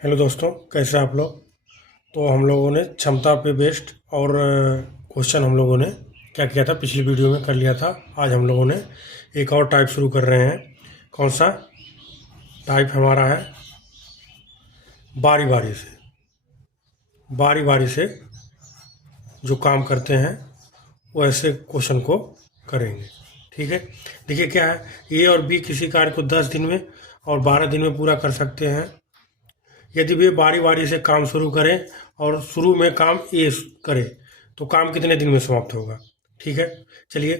Hello दोस्तों, कैसे आप लोग। तो हम लोगों ने क्षमता पे बेस्ड और क्वेश्चन हम लोगों ने क्या किया था, पिछली वीडियो में कर लिया था। आज हम लोगों ने एक और टाइप शुरू कर रहे हैं। कौन सा टाइप हमारा है? बारी बारी से। बारी बारी से जो काम करते हैं वो ऐसे क्वेश्चन को करेंगे। ठीक है। देखिए क्या है, ए और बी किसी कार्य को 10 दिन में और 12 दिन में पूरा कर सकते हैं यदि वे बारी बारी से काम शुरू करें और शुरू में काम ए करे तो काम कितने दिन में समाप्त होगा। ठीक है, चलिए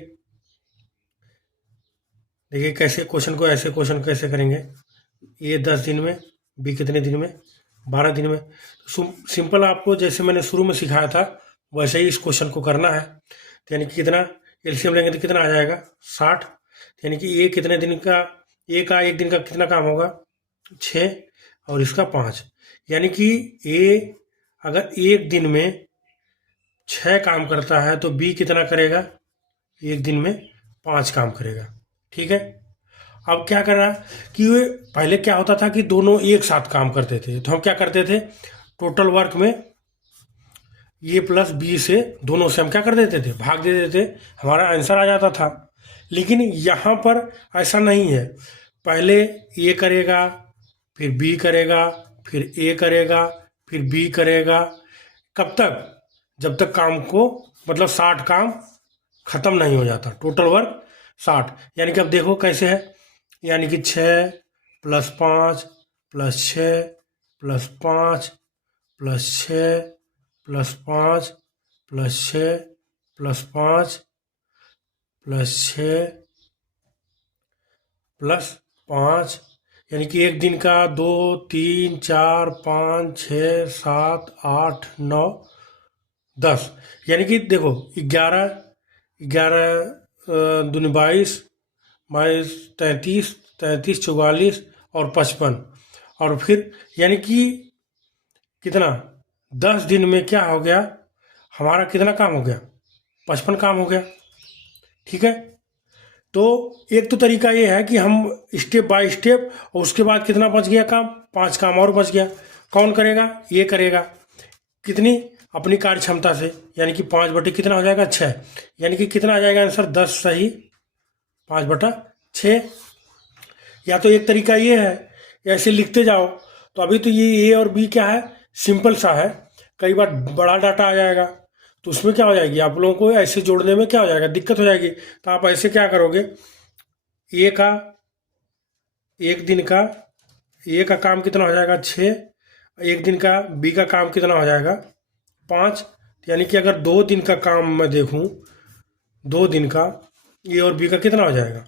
देखिए कैसे क्वेश्चन को, ऐसे क्वेश्चन कैसे करेंगे। ए 10 दिन में, बी कितने दिन में, 12 दिन में। सिंपल, आपको जैसे मैंने शुरू में सिखाया था वैसे ही इस क्वेश्चन को करना है। तो यानी कि कितना एलसीएम लेंगे तो कितना आ जाएगा 60। यानी कि ए कितने दिन का, ए का एक दिन का कितना काम होगा 6 और इसका 5। यानी कि ए अगर एक दिन में 6 काम करता है तो बी कितना करेगा, एक दिन में 5 काम करेगा। ठीक है। अब क्या कर रहा है कि वे पहले क्या होता था कि दोनों एक साथ काम करते थे, तो हम क्या करते थे टोटल वर्क में ए प्लस बी से दोनों से हम क्या कर देते थे, भाग दे देते, हमारा आंसर आ जाता था। लेकिन यहाँ पर ऐसा नहीं है। पहले ए करेगा, फिर बी करेगा, फिर ए करेगा, फिर बी करेगा। कब तक? जब तक काम को, मतलब 60 काम खत्म नहीं हो जाता, टोटल वर्क 60। यानी कि अब देखो कैसे है, यानी कि 6 plus 5 plus 6 plus 5 plus 6 plus 5 plus 6 plus 5 plus 6 plus 5। यानी कि एक दिन का 2 3 4 5 6 7 8 9 10। यानी कि देखो 11 11 दूनी 22 22 33 33 44 और 55। और फिर यानी कि कितना 10 दिन में क्या हो गया, हमारा कितना काम हो गया, 55 काम हो गया। ठीक है। तो एक तो तरीका ये है कि हम स्टेप बाय स्टेप, और उसके बाद कितना बच गया काम, 5 काम और बच गया। कौन करेगा, ये करेगा। कितनी, अपनी कार्य क्षमता से। यानी कि 5 बटे कितना हो जाएगा 6। यानी कि कितना आ जाएगा आंसर 10 सही 5/6। या तो एक तरीका ये है, ऐसे लिखते जाओ। तो अभी तो ये ए और बी क्या है, सिंपल सा है। कई बार बड़ा डाटा आ जाएगा तो उसमें क्या हो जाएगी, आप लोगों को ऐसे जोड़ने में क्या हो जाएगा, दिक्कत हो जाएगी। तो आप ऐसे क्या करोगे, ए का एक दिन का, ए का काम कितना हो जाएगा 6, एक दिन का बी का काम कितना हो जाएगा 5। यानी कि अगर 2 दिन का काम मैं देखूं, 2 दिन का ए और बी का कितना हो जाएगा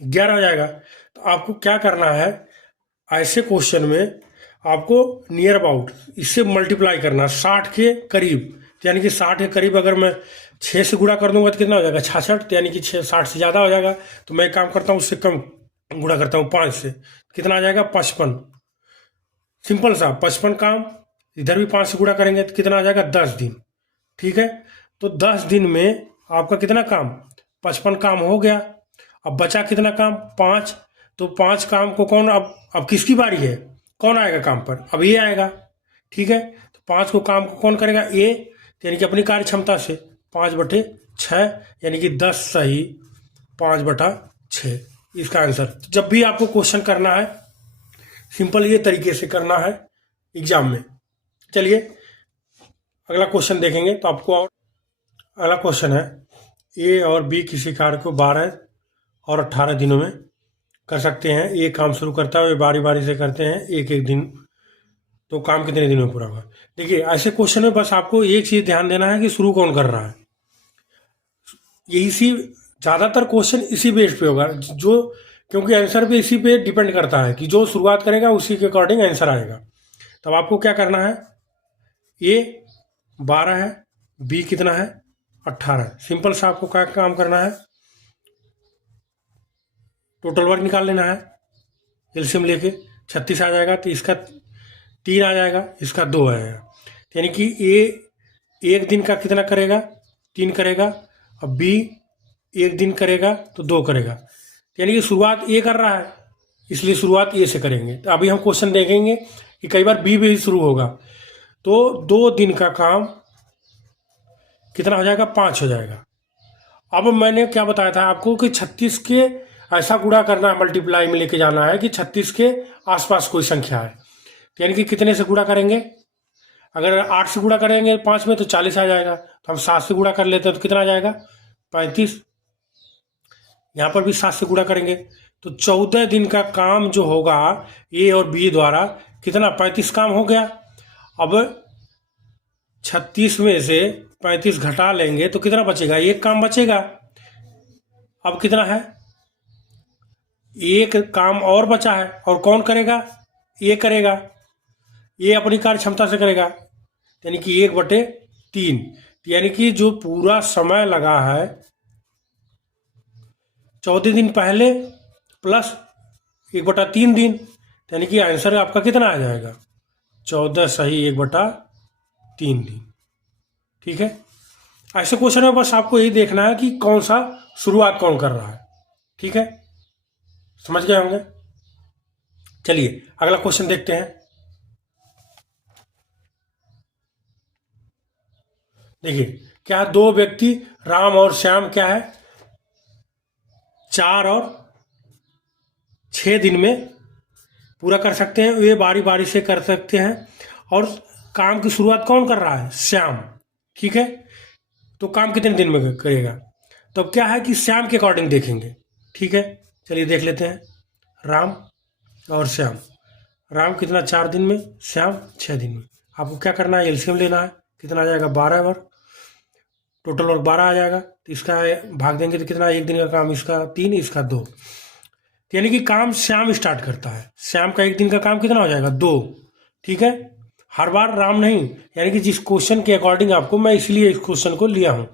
11 हो जाएगा। तो आपको क्या करना है, ऐसे क्वेश्चन में आपको नियर अबाउट इससे मल्टीप्लाई करना 60 के करीब। यानी कि 60 के करीब अगर मैं 6 से गुणा कर दूंगा तो कितना हो जाएगा 66। तो यानी कि 60 से ज़्यादा हो जाएगा। तो मैं काम करता हूँ उससे कम गुणा करता हूँ 5 से, कितना आ जाएगा 55। सिंपल सा 55 काम, इधर भी 5 से गुणा करेंगे तो कितना आ जाएगा 10 दिन। ठीक है। तो 10 दिन में आपका कितना काम, 55 काम हो गया। अब बचा कितना काम 5। तो 5 काम को कौन, अब किसकी बारी है, कौन आएगा काम पर, अब ये आएगा। ठीक है। तो 5 को काम को कौन करेगा, ए। यानी कि अपनी कार्य क्षमता से 5/6, यानी कि 10 सही 5/6 इसका आंसर। जब भी आपको क्वेश्चन करना है सिंपल ये तरीके से करना है एग्जाम में। चलिए अगला क्वेश्चन देखेंगे तो आपको। और अगला क्वेश्चन है, ए और बी किसी कार्य को 12 और 18 दिनों में कर सकते हैं। ए काम शुरू करता है, वे बारी बारी से करते हैं एक एक दिन, तो काम कितने दिन में पूरा होगा। देखिए ऐसे क्वेश्चन में बस आपको एक चीज़ ध्यान देना है कि शुरू कौन कर रहा है। यही सी ज़्यादातर क्वेश्चन इसी बेस पे होगा, जो क्योंकि आंसर पे इसी पे डिपेंड करता है कि जो शुरुआत करेगा उसी के अकॉर्डिंग आंसर आएगा। तब आपको क्या करना है, ए 12 है, बी कितना है 18 है। सिंपल सा आपको क्या काम करना है, टोटल वर्क निकाल लेना है। एलसीएम लेके 36 आ जाएगा, तो इसका 3 आ जाएगा, इसका 2 आएगा। यानी कि ए एक दिन का कितना करेगा 3 करेगा, अब बी एक दिन करेगा तो 2 करेगा। यानी कि शुरुआत ए कर रहा है, इसलिए शुरुआत ए से करेंगे। तो अभी हम क्वेश्चन देखेंगे कि कई बार बी भी शुरू होगा। तो 2 दिन का काम कितना हो जाएगा, 5 हो जाएगा। अब मैंने क्या बताया था आपको कि 36 के ऐसा गुणा करना है, मल्टीप्लाई में लेके जाना है कि 36 के आसपास कोई संख्या है। तो यानी कि कितने से गुणा करेंगे, अगर 8 से गुणा करेंगे 5 में तो 40 आ जाएगा। तो हम 7 से गुणा कर लेते हैं तो कितना आ जाएगा, 35। यहाँ पर भी 7 से गुणा करेंगे तो 14 दिन का काम जो होगा ए और बी द्वारा कितना, 35 काम हो गया। अब 36 में से 35 घटा लेंगे तो कितना बचेगा, एक काम बचेगा। अब कितना है, एक काम और बचा है, और कौन करेगा, ये करेगा, ये अपनी कार्य क्षमता से करेगा, यानी कि 1/3। यानी कि जो पूरा समय लगा है 14 दिन पहले प्लस 1/3 दिन, यानी कि आंसर आपका कितना आ जाएगा, 14 सही 1/3 दिन। ठीक है, ऐसे क्वेश्चन में बस आपको यही देखना है कि कौन सा शुरुआत कौन कर रहा है। ठीक है, समझ गए होंगे। चलिए अगला क्वेश्चन देखते हैं। देखिए क्या है, 2 व्यक्ति राम और श्याम क्या है 4 और 6 दिन में पूरा कर सकते हैं। वे बारी बारी से कर सकते हैं, और काम की शुरुआत कौन कर रहा है, श्याम। ठीक है, तो काम कितने दिन में करेगा, तो अब क्या है कि श्याम के अकॉर्डिंग देखेंगे। ठीक है, चलिए देख लेते हैं। राम और श्याम, राम कितना 4 दिन में, श्याम 6 दिन में। आपको क्या करना है, एलसीएम लेना है। कितना आ जाएगा, 12 वर्ग, टोटल वर्क 12 आ जाएगा। तो इसका भाग देंगे तो कितना, एक दिन का काम इसका 3, इसका 2। यानी कि काम श्याम स्टार्ट करता है, श्याम का एक दिन का काम कितना हो जाएगा, 2। ठीक है, हर बार राम नहीं, यानी कि जिस क्वेश्चन के अकॉर्डिंग आपको, मैं इसलिए इस क्वेश्चन को लिया हूँ।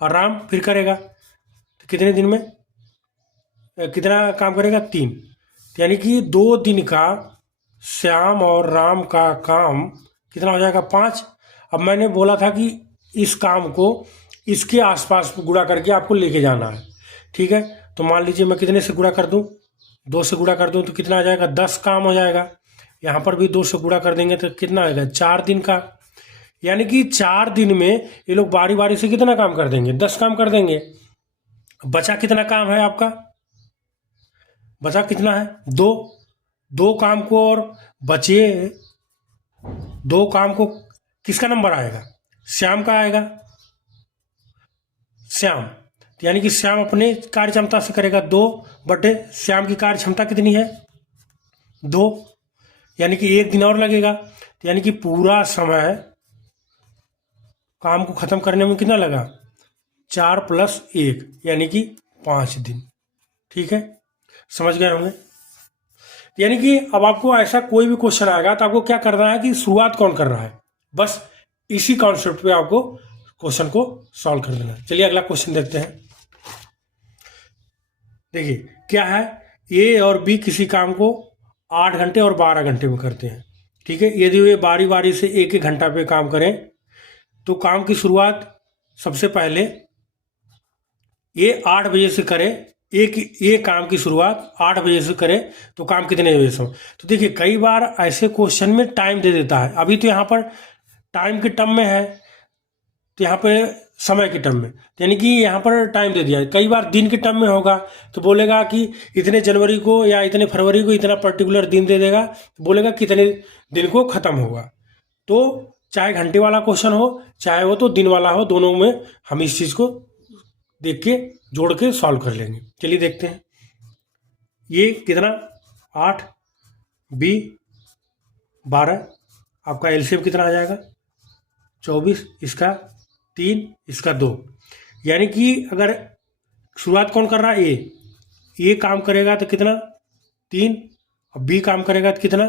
और राम फिर करेगा तो कितने दिन में कितना काम करेगा, 3। यानी कि 2 दिन का श्याम और राम का काम कितना हो जाएगा, 5। अब मैंने बोला था कि इस काम को इसके आसपास गुणा करके आपको लेके जाना है। ठीक है, तो मान लीजिए मैं कितने से गुणा कर दूं, 2 से गुणा कर दूं तो कितना आ जाएगा, 10 काम हो जाएगा। यहाँ पर भी 2 से गुणा कर देंगे तो कितना आएगा, 4 दिन का। यानी कि 4 दिन में ये लोग बारी बारी से कितना काम कर देंगे, 10 काम कर देंगे। बचा कितना काम है आपका, बचा कितना है, 2 काम को, और बचे 2 काम को किसका नंबर आएगा, श्याम का आएगा, श्याम। यानी कि श्याम अपने कार्य क्षमता से करेगा 2 बटे श्याम की कार्य क्षमता कितनी है, 2। यानी कि एक दिन और लगेगा। यानी कि पूरा समय काम को खत्म करने में कितना लगा, 4 + 1 यानी कि 5 दिन। ठीक है, समझ गए होंगे। यानी कि अब आपको ऐसा कोई भी क्वेश्चन आएगा तो आपको क्या करना है कि शुरुआत कौन कर रहा है, बस इसी कॉन्सेप्ट पे आपको क्वेश्चन को सॉल्व कर देना है। चलिए अगला क्वेश्चन देखते हैं। देखिए क्या है, ए और बी किसी काम को 8 घंटे और 12 घंटे में करते हैं। ठीक है, यदि वे बारी बारी से 1-1 घंटा पे काम करें तो काम की शुरुआत सबसे पहले ये 8 बजे से करे, एक काम की शुरुआत 8 बजे से करे तो काम कितने बजे से हो। तो देखिए कई बार ऐसे क्वेश्चन में टाइम दे देता है। अभी तो यहाँ पर टाइम के टर्म में है, तो यहाँ पे समय के टर्म में, यानी कि यहाँ पर टाइम दे दिया है। कई बार दिन के टर्म में होगा तो बोलेगा कि इतने जनवरी को या इतने फरवरी को इतना पर्टिकुलर दिन दे देगा, तो बोलेगा कितने दिन को ख़त्म होगा। तो चाहे घंटे वाला क्वेश्चन हो चाहे वो तो दिन वाला हो, दोनों में हम इस चीज़ को देख के जोड़ के सॉल्व कर लेंगे। चलिए देखते हैं। ये कितना 8 बी 12, आपका एलसीएम कितना आ जाएगा 24, इसका 3, इसका 2। यानी कि अगर शुरुआत कौन कर रहा है, ए काम करेगा तो कितना 3, और बी काम करेगा तो कितना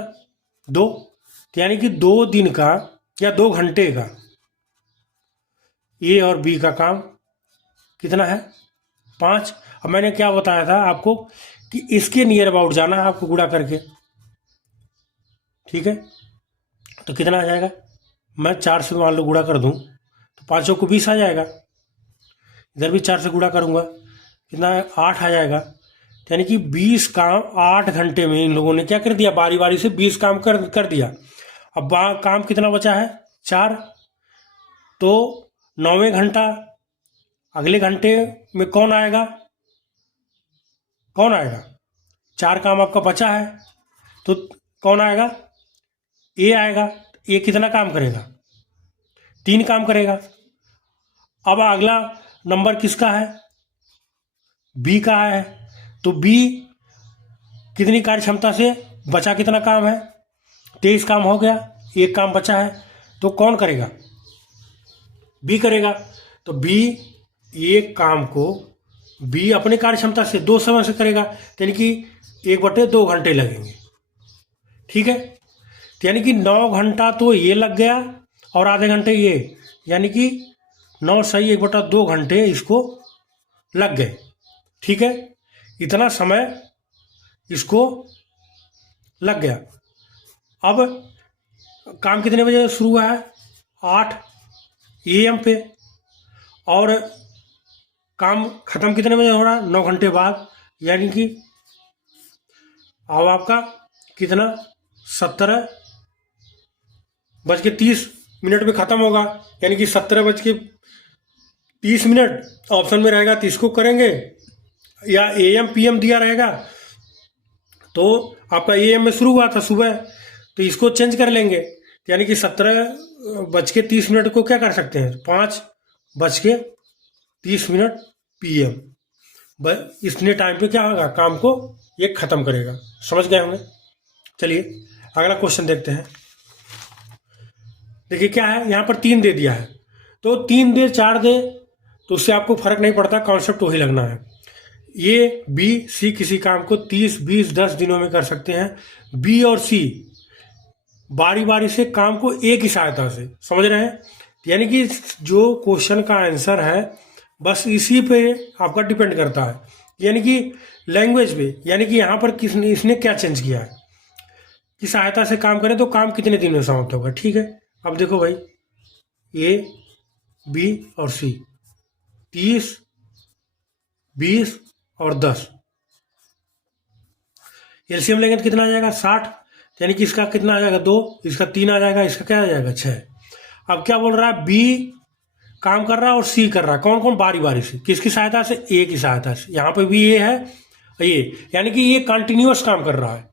2। यानी कि 2 दिन का या 2 घंटे का ए और बी का काम कितना है 5। अब मैंने क्या बताया था आपको कि इसके नियर अबाउट जाना है आपको गुणा करके। ठीक है, तो कितना आ जाएगा, मैं 4 से मान लो गुणा कर दूं तो 5 को 20 आ जाएगा। इधर भी 4 से गुणा करूंगा कितना 8 आ जाएगा। यानी कि 20 काम 8 घंटे में इन लोगों ने क्या कर दिया, बारी बारी से 20 काम कर दिया। अब काम कितना बचा है, 4। तो 9वें घंटा अगले घंटे में कौन आएगा, 4 काम आपका बचा है, तो कौन आएगा, ए आएगा। ए कितना काम करेगा, 3 काम करेगा। अब अगला नंबर किसका है, बी का है। तो बी कितनी कार्य क्षमता से बचा, कितना काम है, 23 काम हो गया, 1 काम बचा है, तो कौन करेगा, बी करेगा। तो बी एक काम को बी अपने कार्य क्षमता से 2 समय से करेगा, यानी कि 1/2 घंटे लगेंगे। ठीक है, तो यानी कि 9 घंटा तो ये लग गया और आधे घंटे ये, यानी कि 9 सही 1/2 घंटे इसको लग गए। ठीक है, इतना समय इसको लग गया। अब काम कितने बजे शुरू हुआ है, 8 AM पे, और काम खत्म कितने बजे हो रहा है, 9 घंटे बाद, यानी कि अब आपका कितना 17:30 में ख़त्म होगा, यानी कि 17:30 ऑप्शन में रहेगा तो इसको करेंगे, या AM PM दिया रहेगा तो आपका AM में शुरू हुआ था सुबह, तो इसको चेंज कर लेंगे, यानी कि 17:30 को क्या कर सकते हैं, 5:30 PM। इतने टाइम पे क्या होगा, काम को ये ख़त्म करेगा। समझ गए होंगे। चलिए अगला क्वेश्चन देखते हैं। देखिए क्या है, यहाँ पर 3 दे दिया है, तो 3 दे 4 दे तो उससे आपको फर्क नहीं पड़ता, कॉन्सेप्ट वही लगना है। ये बी सी किसी काम को 30, 20, 10 दिनों में कर सकते हैं। बी और सी बारी बारी से काम को एक ही सहायता से, समझ रहे हैं, यानी कि जो क्वेश्चन का आंसर है बस इसी पे आपका डिपेंड करता है, यानी कि लैंग्वेज पे, यानी कि यहाँ पर किसने इसने क्या चेंज किया है, कि सहायता से काम करें तो काम कितने दिन में समाप्त होगा। ठीक है, अब देखो भाई, ए बी और सी 30, 20 और 10, एलसीएम लेंगे तो कितना आ जाएगा, 60, यानी कि इसका कितना आ जाएगा, 2, इसका 3 आ जाएगा, इसका क्या आ जाएगा, 6। अब क्या बोल रहा है, बी काम कर रहा है और सी कर रहा है, कौन कौन बारी बारी से, किसकी सहायता से, ए की सहायता से। यहाँ पे भी ए है, ये यानी कि ये कंटिन्यूअस काम कर रहा है,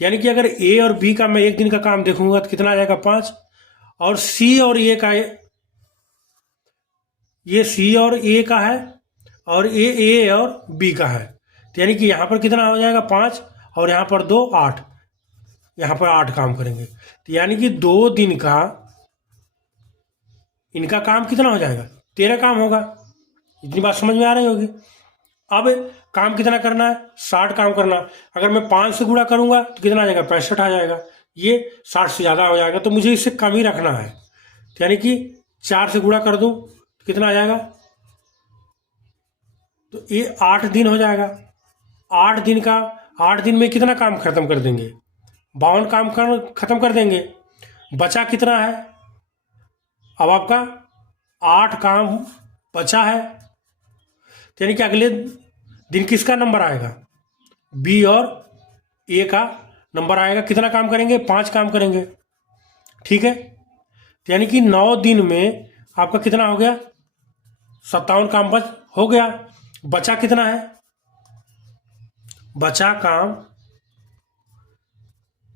यानी कि अगर ए और बी का मैं एक दिन का काम देखूंगा तो कितना आ जाएगा, 5, और सी और ए का, ये सी और ए का है, और ए और बी का है, तो यानी कि यहाँ पर कितना हो जाएगा, 5, और यहाँ पर 2, 8, यहाँ पर 8 काम करेंगे, तो यानी कि 2 दिन का इनका काम कितना हो जाएगा, 13 काम होगा। इतनी बात समझ में आ रही होगी। अब काम कितना करना है, 60 काम करना। अगर मैं 5 से गुणा करूंगा तो कितना आ जाएगा, 65 आ जाएगा। ये 60 से ज़्यादा हो जाएगा, तो मुझे इससे कम ही रखना है, तो यानी कि 4 से गुणा कर दूं तो कितना आ जाएगा, तो ये 8 दिन हो जाएगा। 8 दिन का, 8 दिन में कितना काम खत्म कर देंगे, 52 काम खत्म कर देंगे। बचा कितना है, अब आपका 8 काम बचा है, तो यानी कि अगले दिन किसका नंबर आएगा, बी और ए का नंबर आएगा। कितना काम करेंगे, 5 काम करेंगे। ठीक है, तो यानी कि 9 दिन में आपका कितना हो गया, 57 काम हो गया। बचा कितना है, बचा काम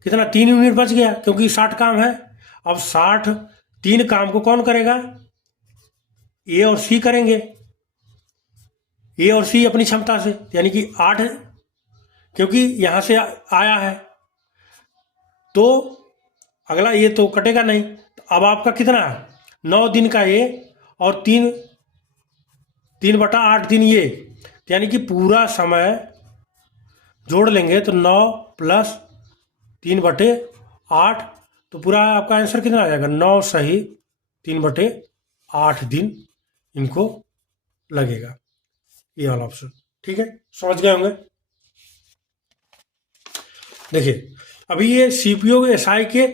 कितना, 3 यूनिट बच गया, क्योंकि 60 काम है। अब 3 काम को कौन करेगा, ए और सी करेंगे, ए और सी अपनी क्षमता से, यानी कि 8, क्योंकि यहां से आया है, तो अगला ये तो कटेगा नहीं। तो अब आपका कितना है, 9 दिन का ये और 3/8 दिन ये, यानी कि पूरा समय जोड़ लेंगे तो 9 + 3/8, तो पूरा आपका आंसर कितना आ जाएगा, 9 सही 3/8 दिन इनको लगेगा, ये वाला ऑप्शन। ठीक है, समझ गए होंगे। देखिए अभी ये सीपीओ एसआई के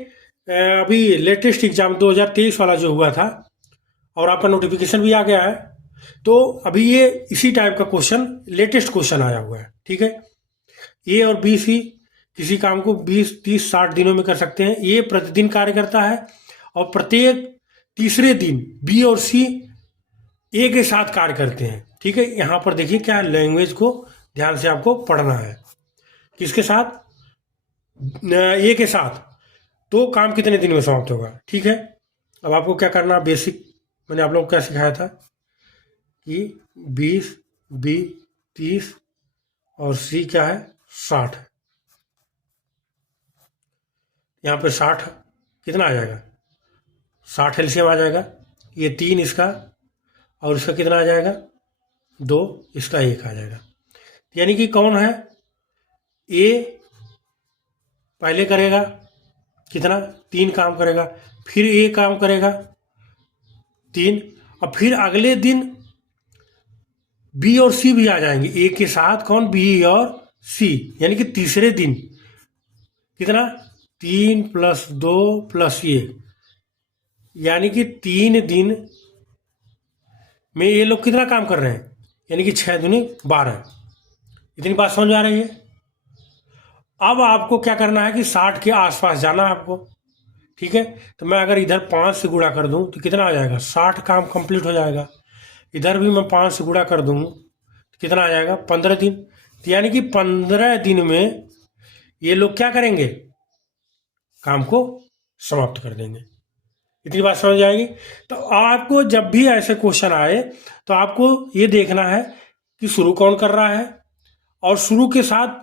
अभी लेटेस्ट एग्जाम 2023 वाला जो हुआ था, और आपका नोटिफिकेशन भी आ गया है, तो अभी ये इसी टाइप का क्वेश्चन लेटेस्ट क्वेश्चन आया हुआ है, ठीक है। ए और बी सी किसी काम को 20, 30, 60 दिनों में कर सकते हैं। ए प्रतिदिन कार्य करता है और प्रत्येक तीसरे दिन बी और सी ए के साथ कार्य करते हैं, ठीक है। यहाँ पर देखिए क्या लैंग्वेज को ध्यान से आपको पढ़ना है। किसके साथ? ए के साथ। तो काम कितने दिन में समाप्त होगा, ठीक है। अब आपको क्या करना, बेसिक मैंने आप लोगों को क्या सिखाया था कि 20, बी 30 और सी क्या है 60 है। यहाँ पे 60 कितना आ जाएगा, 60 एलसीएम आ जाएगा। ये 3 इसका और इसका कितना आ जाएगा 2, इसका 1 आ जाएगा। यानी कि कौन है, ए पहले करेगा कितना 3 काम करेगा, फिर ए काम करेगा 3, और फिर अगले दिन बी और सी भी आ जाएंगे ए के साथ। कौन, बी और सी, यानी कि तीसरे दिन कितना 3 + 2 + 1, यानी कि 3 दिन में ये लोग कितना काम कर रहे हैं, यानी कि 6 दूनी 12। इतनी बात समझ आ रही है। अब आपको क्या करना है कि 60 के आसपास जाना है आपको, ठीक है। तो मैं अगर इधर 5 से गुणा कर दूं तो कितना आ जाएगा, 60 काम कंप्लीट हो जाएगा। इधर भी मैं 5 से गुणा कर दूं तो कितना आ जाएगा 15 दिन। तो यानी कि 15 दिन में ये लोग क्या करेंगे, काम को समाप्त कर देंगे। इतनी बात समझ आएगी। तो आपको जब भी ऐसे क्वेश्चन आए तो आपको ये देखना है कि शुरू कौन कर रहा है, और शुरू के साथ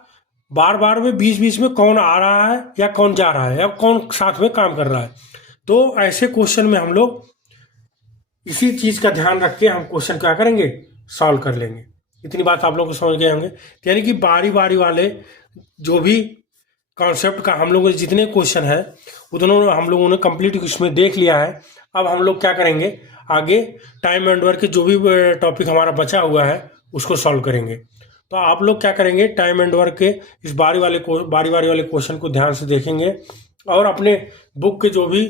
बार बार में बीच बीच में कौन आ रहा है या कौन जा रहा है या कौन साथ में काम कर रहा है। तो ऐसे क्वेश्चन में हम लोग इसी चीज का ध्यान रख के हम क्वेश्चन क्या करेंगे, सॉल्व कर लेंगे। इतनी बात आप लोग को समझ गए होंगे। यानी कि बारी बारी वाले जो भी कॉन्सेप्ट का हम लोगों के जितने क्वेश्चन है उतनों हम लोगों ने कंप्लीट इसमें देख लिया है। अब हम लोग क्या करेंगे, आगे टाइम एंड वर्क के जो भी टॉपिक हमारा बचा हुआ है उसको सॉल्व करेंगे। तो आप लोग क्या करेंगे, टाइम एंड वर्क के इस बारी वाले क्वेश्चन को ध्यान से देखेंगे और अपने बुक के जो भी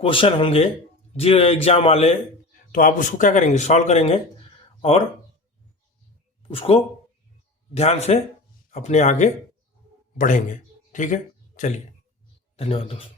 क्वेश्चन होंगे जी एग्जाम वाले, तो आप उसको क्या करेंगे, सॉल्व करेंगे और उसको ध्यान से अपने आगे बढ़ेंगे, ठीक है। चलिए, धन्यवाद दोस्तों।